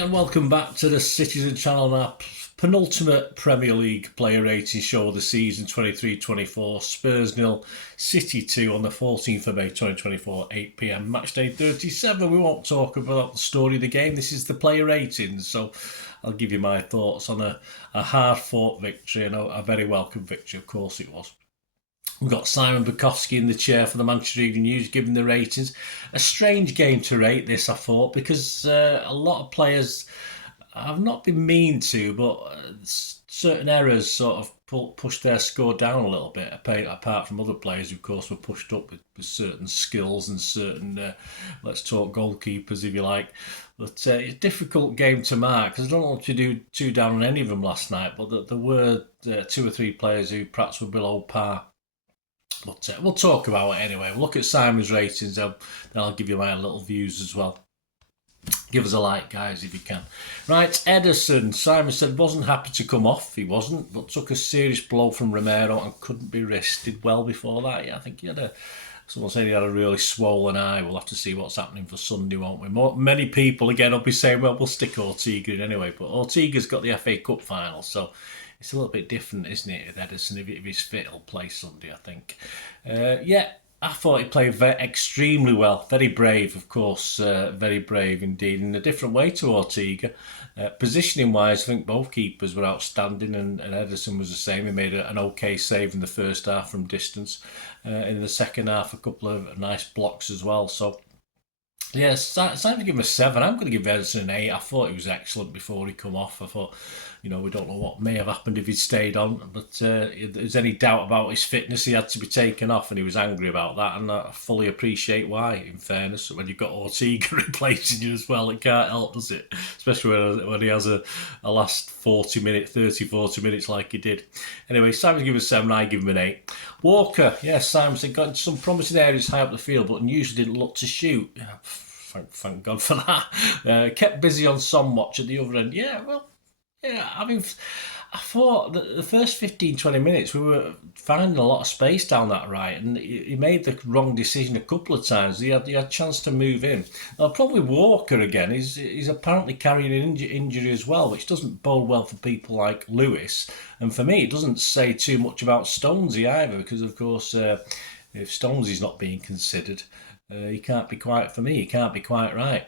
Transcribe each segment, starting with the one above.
And welcome back to the Citizen Channel and our penultimate Premier League player rating show of the season 23-24. Spurs 0, City 2 on the 14th of May 2024, 8 p.m. Matchday 37. We won't talk about the story of the game. This is the player ratings, so I'll give you my thoughts on a hard-fought victory and a very welcome victory. Of course it was. We've got Simon Bajkowski in the chair for the Manchester Evening News giving the ratings. A strange game to rate this, I thought, because a lot of players have not been mean to, but certain errors sort of pushed their score down a little bit, apart from other players who, of course, were pushed up with certain skills and certain, let's talk goalkeepers, if you like. But it's a difficult game to mark, because I don't want to do too down on any of them last night, but there were two or three players who perhaps were below par. But we'll talk about it anyway. We'll look at Simon's ratings, then I'll give you my little views as well. Give us a like, guys, if you can. Right, Ederson. Simon said wasn't happy to come off. He wasn't, but took a serious blow from Romero and couldn't be risked. Did well before that. Yeah, I think he had someone said he had a really swollen eye. We'll have to see what's happening for Sunday, won't we? Many people, again, will be saying, well, we'll stick Ortega in anyway. But Ortega's got the FA Cup final, so it's a little bit different, isn't it, with Ederson? If he's fit, he'll play Sunday, I think. I thought he played extremely well. Very brave, of course. Very brave indeed. In a different way to Ortega. Positioning-wise, I think both keepers were outstanding, and Ederson was the same. He made an okay save in the first half from distance. In the second half, a couple of nice blocks as well. So, yeah, it's time to give him a 7. I'm going to give Ederson an 8. I thought he was excellent before he come off. I thought, we don't know what may have happened if he'd stayed on, but if there's any doubt about his fitness, he had to be taken off, and he was angry about that, and I fully appreciate why, in fairness. When you've got Ortega replacing you as well, it can't help, does it? Especially when he has a last 40 minutes like he did. Anyway, Simon's given a 7, I give him an 8. Walker, yes, Simon said, got some promising areas high up the field, but unusually didn't look to shoot. Yeah, thank God for that. Kept busy on some watch at the other end. Yeah, I thought that the first 15-20 minutes we were finding a lot of space down that right, and he made the wrong decision a couple of times. He had a chance to move in. Now, probably Walker again. He's apparently carrying an injury as well, which doesn't bode well for people like Lewis. And for me, it doesn't say too much about Stonesy either, because of course, if Stonesy's not being considered, he can't be quite right.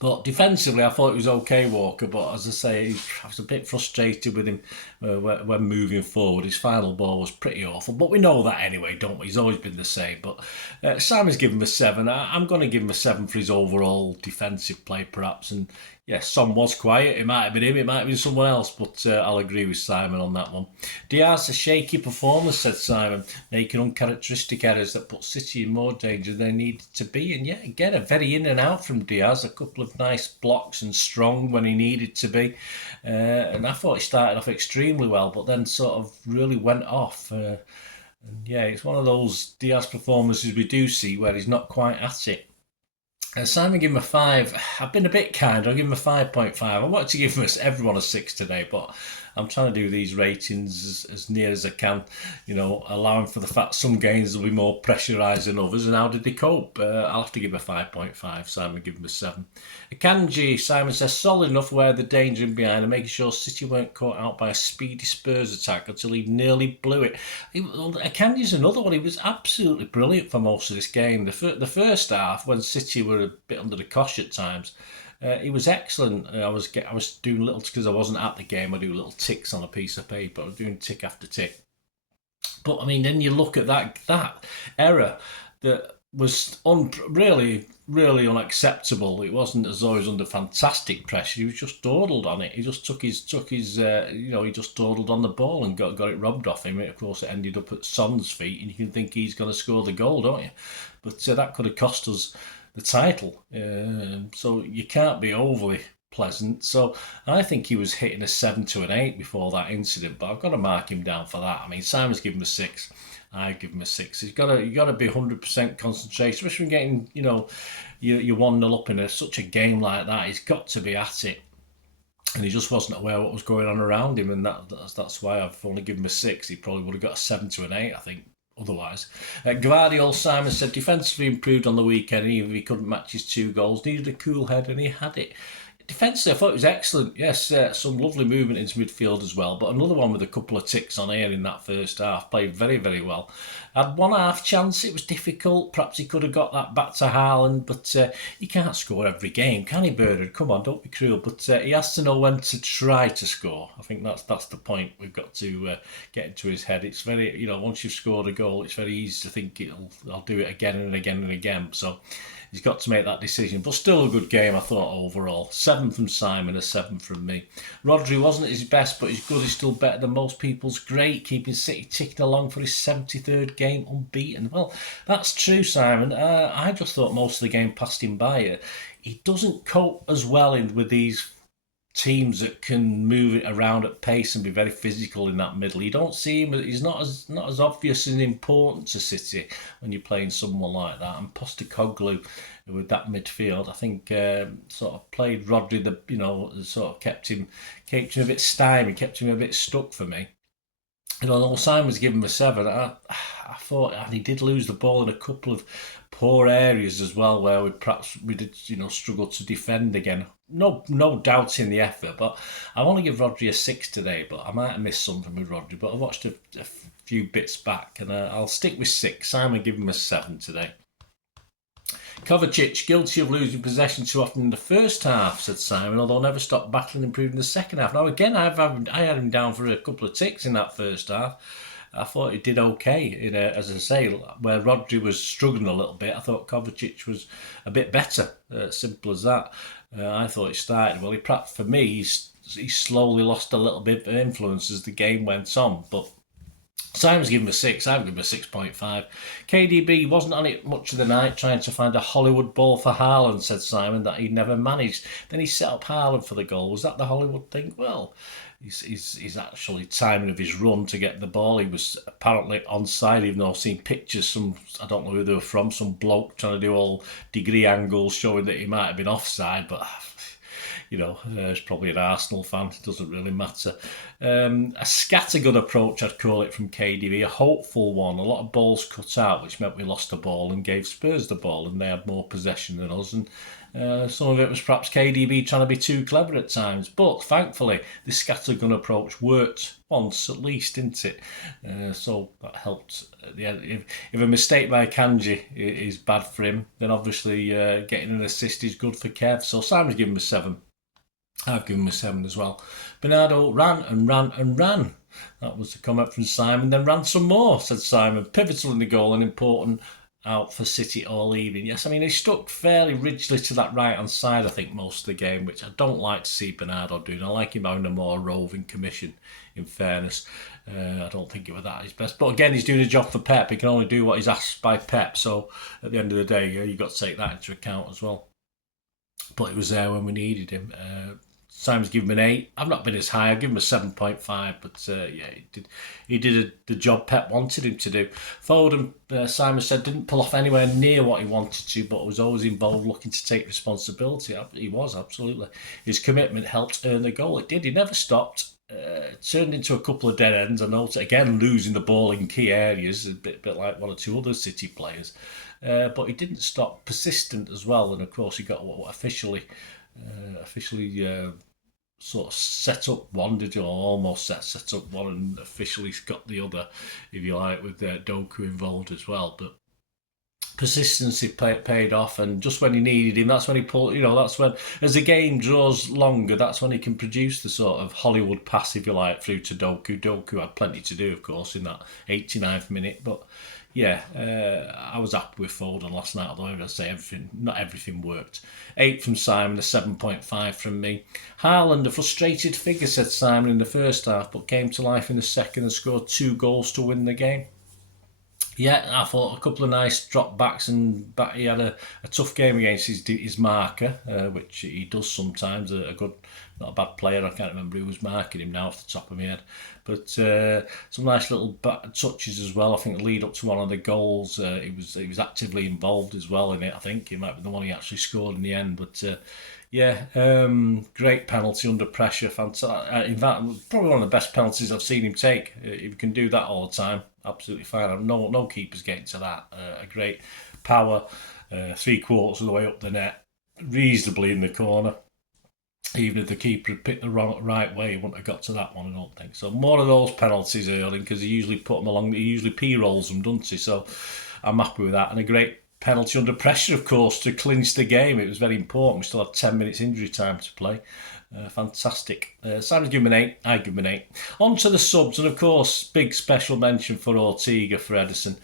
But defensively, I thought it was okay, Walker. But as I say, I was a bit frustrated with him when moving forward. His final ball was pretty awful. But we know that anyway, don't we? He's always been the same. But Simon's given him a 7. I'm going to give him a 7 for his overall defensive play, perhaps. And yes, Son was quiet. It might have been him. It might have been someone else. But I'll agree with Simon on that one. Diaz, a shaky performance, said Simon, making uncharacteristic errors that put City in more danger than they needed to be. And yeah, again, a very in and out from Diaz. A couple of nice blocks and strong when he needed to be. And I thought he started off extremely well, but then sort of really went off. And yeah, it's one of those Diaz performances we do see where he's not quite at it. Simon gave him a 5. I've been a bit kind. I'll give him a 5.5. I wanted to give everyone a 6 today, but I'm trying to do these ratings as near as I can, allowing for the fact some games will be more pressurised than others. And how did they cope? I'll have to give him a 5.5. Simon give him a 7. Akanji, Simon says, solid enough where the danger in behind and making sure City weren't caught out by a speedy Spurs attack until he nearly blew it. Akanji's another one. He was absolutely brilliant for most of this game. The first half, when City were a bit under the cosh at times, he was excellent. I was doing little, because I wasn't at the game, I do little ticks on a piece of paper. I was doing tick after tick. But I mean, then you look at that error that was really, really unacceptable. It wasn't as though he was under fantastic pressure. He was just dawdled on it. He just took his he just dawdled on the ball and got it robbed off him. Of course, it ended up at Son's feet, and you can think he's going to score the goal, don't you? But that could have cost us the title. So you can't be overly pleasant. So I think he was hitting a 7 to an 8 before that incident, but I've got to mark him down for that. I mean, Simon's given him a 6. I give him a 6. You got to be 100% concentration, especially when getting you're 1-0 up in such a game like that. He's got to be at it, and he just wasn't aware what was going on around him, and that's why I've only given him a 6. He probably would have got a 7 to an 8, I think. Otherwise, Guardiola Simon said defensively improved on the weekend, even if he couldn't match his 2 goals. Needed a cool head, and he had it. Defensively, I thought it was excellent. Yes, some lovely movement into midfield as well. But another one with a couple of ticks on here in that first half. Played very, very well. Had one half chance. It was difficult. Perhaps he could have got that back to Haaland. But he can't score every game, can he, Bernard? Come on, don't be cruel. But he has to know when to try to score. I think that's the point we've got to get into his head. It's very, once you've scored a goal, it's very easy to think I'll do it again and again and again. So he's got to make that decision. But still a good game, I thought, overall. 7 from Simon, a 7 from me. Rodri wasn't at his best, but he's good. He's still better than most people's. Great, keeping City ticking along for his 73rd game unbeaten. Well, that's true, Simon. I just thought most of the game passed him by. He doesn't cope as well with these teams that can move it around at pace and be very physical in that middle. You don't see him; he's not as obvious and important to City when you're playing someone like that. And Postecoglou with that midfield, I think, sort of played Rodri sort of kept him a bit stymied, kept him a bit stuck for me. Although Simon's given him a 7, I thought, and he did lose the ball in a couple of poor areas as well, where we did struggle to defend again. No doubt in the effort, but I want to give Rodri a 6 today. But I might have missed something with Rodri. But I watched a few bits back, and I'll stick with 6. Simon give him a 7 today. Kovacic, guilty of losing possession too often in the first half, said Simon, although never stopped battling and improving in the second half. Now, again, I had him down for a couple of ticks in that first half. I thought he did okay. As I say, where Rodri was struggling a little bit, I thought Kovacic was a bit better. Simple as that. I thought he started well. Perhaps for me, he slowly lost a little bit of influence as the game went on. But Simon's given him a 6. I've given him a 6.5. KDB wasn't on it much of the night, trying to find a Hollywood ball for Haaland, said Simon, that he never managed. Then he set up Haaland for the goal. Was that the Hollywood thing? Well, he's actually timing of his run to get the ball. He was apparently onside, even though I've seen pictures, I don't know who they were from, some bloke trying to do all degree angles showing that he might have been offside, but he's probably an Arsenal fan. It doesn't really matter. A scattergun approach, I'd call it, from KDB, a hopeful one. A lot of balls cut out, which meant we lost the ball and gave Spurs the ball, and they had more possession than us. And some of it was perhaps KDB trying to be too clever at times. But thankfully, the scattergun approach worked once at least, didn't it? So that helped at the end. If a mistake by Kanji is bad for him, then obviously getting an assist is good for Kev. So Simon's given him a 7. I've given him a 7 as well. Bernardo ran and ran and ran. That was the comment from Simon. Then ran some more, said Simon. Pivotal in the goal and important out for City all evening. Yes, I mean, he stuck fairly rigidly to that right-hand side, I think, most of the game, which I don't like to see Bernardo doing. I like him having a more roving commission, in fairness. I don't think it was that his best. But again, he's doing a job for Pep. He can only do what he's asked by Pep. So at the end of the day, you've got to take that into account as well. But he was there when we needed him. Simon's given him an 8. I've not been as high. I've given him a 7.5, but he did the job Pep wanted him to do. Foden, Simon said, didn't pull off anywhere near what he wanted to, but was always involved looking to take responsibility. He was, absolutely. His commitment helped earn the goal. It did. He never stopped. Turned into a couple of dead ends. I noticed, again, losing the ball in key areas, a bit like one or two other City players. But he didn't stop, persistent as well. And of course, he got what officially sort of set up one, did you? Almost set up one and officially got the other, if you like, with Doku involved as well. But persistency paid off, and just when he needed him, that's when he pulled. That's when, as the game draws longer, that's when he can produce the sort of Hollywood pass, if you like, through to Doku. Doku had plenty to do, of course, in that 89th minute, but. Yeah, I was happy with Foden last night, although I say not everything worked. 8 from Simon, a 7.5 from me. Haaland, a frustrated figure, said Simon in the first half, but came to life in the second and scored 2 goals to win the game. Yeah, I thought a couple of nice drop backs, and he had a tough game against his marker, which he does sometimes. A good, not a bad player. I can't remember who was marking him now off the top of my head, but some nice little touches as well. I think the lead up to one of the goals, he was actively involved as well in it. I think it might be the one he actually scored in the end, but. Great penalty under pressure. Fantastic. In fact, probably one of the best penalties I've seen him take. If you can do that all the time, absolutely fine. No keeper's getting to that. A great power, 3/4 of the way up the net, reasonably in the corner. Even if the keeper had picked the right way, he wouldn't have got to that one, I don't think. So more of those penalties early, because he usually put them along, he usually P-rolls them, doesn't he? So I'm happy with that. And a great penalty under pressure, of course, to clinch the game. It was very important. We still had 10 minutes injury time to play. Fantastic. Simon's given an 8. I give him an 8. On to the subs, and of course, big special mention for Ortega for Ederson.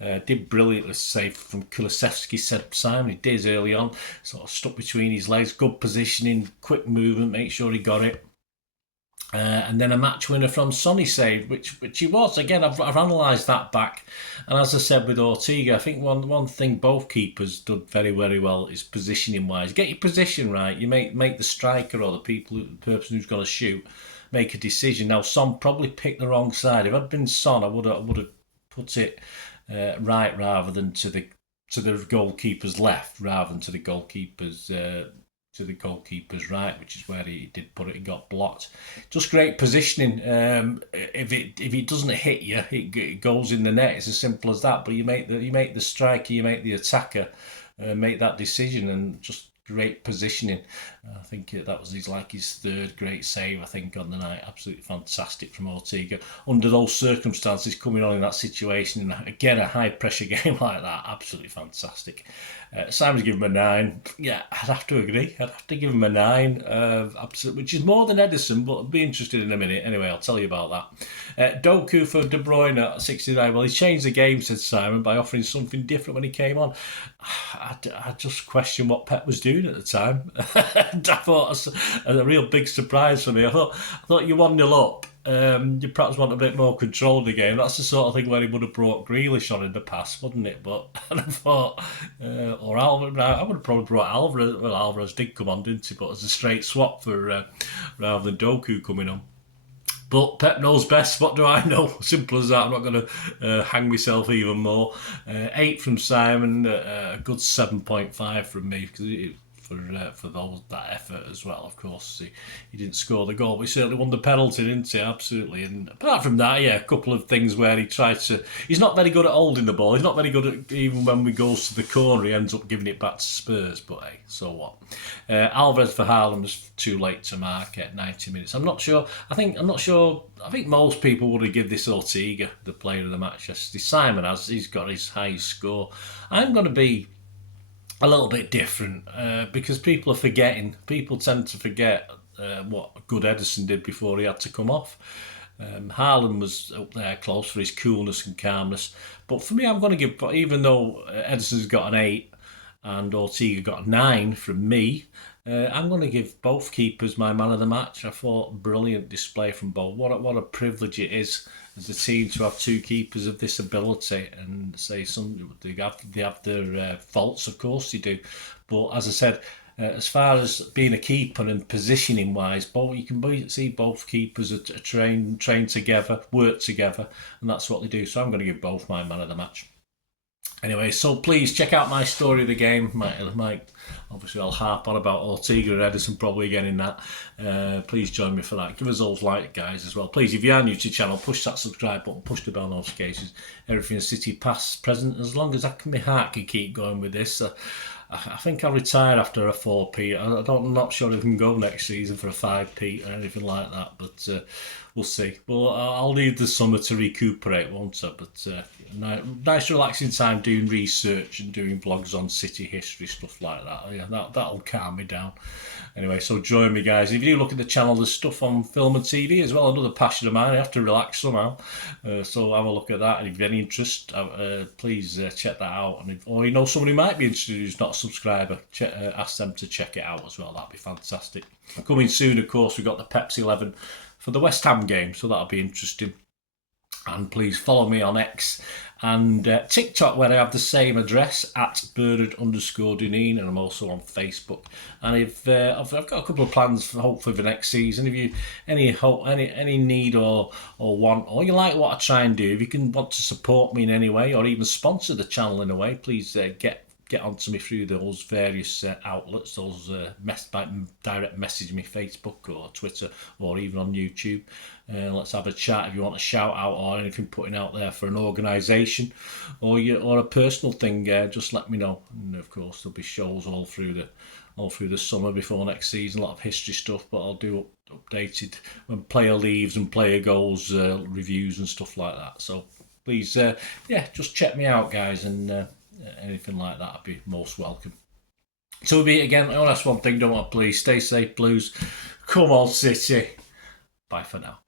Did brilliantly save from Kulusevski, said Simon. He did early on, sort of stuck between his legs, good positioning, quick movement, make sure he got it. And then a match winner from Sonny saved, which he was. Again, I've analysed that back, and as I said with Ortega, I think one thing both keepers did very, very well is positioning wise. Get your position right. You make the striker or the person who's going to shoot make a decision. Now, Son probably picked the wrong side. If I'd been Son, I would have put it right rather than to the goalkeeper's left, rather than to the goalkeeper's right, which is where he did put it. He got blocked. Just great positioning. If it doesn't hit you, it goes in the net. It's as simple as that. But you make the striker, you make the attacker make that decision, and just great positioning. I think that was his third great save, I think, on the night. Absolutely fantastic from Ortega. Under those circumstances, coming on in that situation, and again, a high-pressure game like that, absolutely fantastic. Simon's given him a 9. Yeah, I'd have to agree. I'd have to give him a 9, absolutely, which is more than Ederson, but I'll be interested in a minute. Anyway, I'll tell you about that. Doku for De Bruyne at 69. Well, he changed the game, said Simon, by offering something different when he came on. I just questioned what Pep was doing at the time. I thought it was a real big surprise for me. I thought you 1-0 up. You perhaps want a bit more control of the game. That's the sort of thing where he would have brought Grealish on in the past, wouldn't it? But I thought, or Alvarez, I would have probably brought Alvarez. Well, Alvarez did come on, didn't he? But as a straight swap for rather than Doku coming on. But Pep knows best. What do I know? Simple as that. I'm not going to hang myself even more. 8 from Simon, a good 7.5 from me, because for that effort as well. Of course, he didn't score the goal, but he certainly won the penalty, didn't he? Absolutely. And apart from that, yeah, a couple of things where he tried to. He's not very good at holding the ball. He's not very good at, even when we goes to the corner, he ends up giving it back to Spurs. But hey, so what? Alvarez for Haaland was too late to mark at 90 minutes. I'm not sure. I think most people would have given this Ortega the player of the match yesterday. Simon has. He's got his highest score. I'm going to be a little bit different because people tend to forget what good Ederson did before he had to come off. Haaland was up there close for his coolness and calmness, but for me, I'm going to give, even though Ederson's got an 8 and Ortega got a 9 from me, I'm going to give both keepers my man of the match. I thought brilliant display from both. What a privilege it is as a team to have 2 keepers of this ability, and say they have their faults, of course they do. But as I said, as far as being a keeper and positioning wise, you can see both keepers are trained together, work together, and that's what they do. So I'm going to give both my man of the match. Anyway, so please check out my story of the game. Obviously, I'll harp on about Ortega and Ederson probably again in that. Please join me for that. Give us those like, guys, as well. Please, if you are new to the channel, push that subscribe button, push the bell notifications. Everything City past, present, as long as my heart can keep going with this. I think I'll retire after a 4p. I'm not sure if I can go next season for a 5p or anything like that, but we'll see. Well, I'll need the summer to recuperate, won't I? But nice relaxing time doing research and doing vlogs on City history, stuff like that. Yeah, that'll calm me down. Anyway, so join me, guys. If you do look at the channel, there's stuff on film and TV as well. Another passion of mine. I have to relax somehow. So have a look at that. And if you've any interest, please check that out. Or you know someone who might be interested who's not a subscriber, ask them to check it out as well. That'd be fantastic. Coming soon, of course, we've got the Pepsi 11 for the West Ham game, so that'll be interesting. And please follow me on X and TikTok, where I have the same address at Bernard_Duneen, and I'm also on Facebook. And if I've got a couple of plans for hopefully for next season. If you any need or want, or you like what I try and do, if you want to support me in any way or even sponsor the channel in a way, please get onto me through those various outlets. Those direct message me, Facebook or Twitter, or even on YouTube. Let's have a chat. If you want a shout out or anything putting out there for an organisation or a personal thing, just let me know. And of course, there'll be shows all through all through the summer before next season. A lot of history stuff, but I'll do updated when player leaves and player goals reviews and stuff like that. So please, just check me out, guys, and anything like that, I'd be most welcome. So we'll be again. Oh, that's one thing. Don't want to please stay safe, Blues. Come on, City. Bye for now.